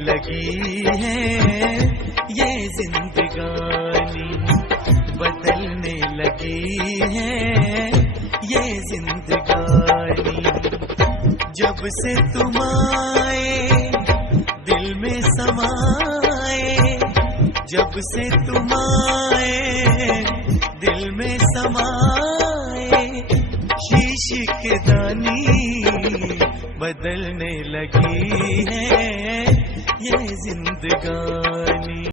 लगी है ये जिंदगानी, बदलने लगी है ये जिंदगानी। जब से तुम आए दिल में समाए, जब से तुम आए दिल में समाए, शीशे के दानी बदलने लगी है ये जिंदगानी।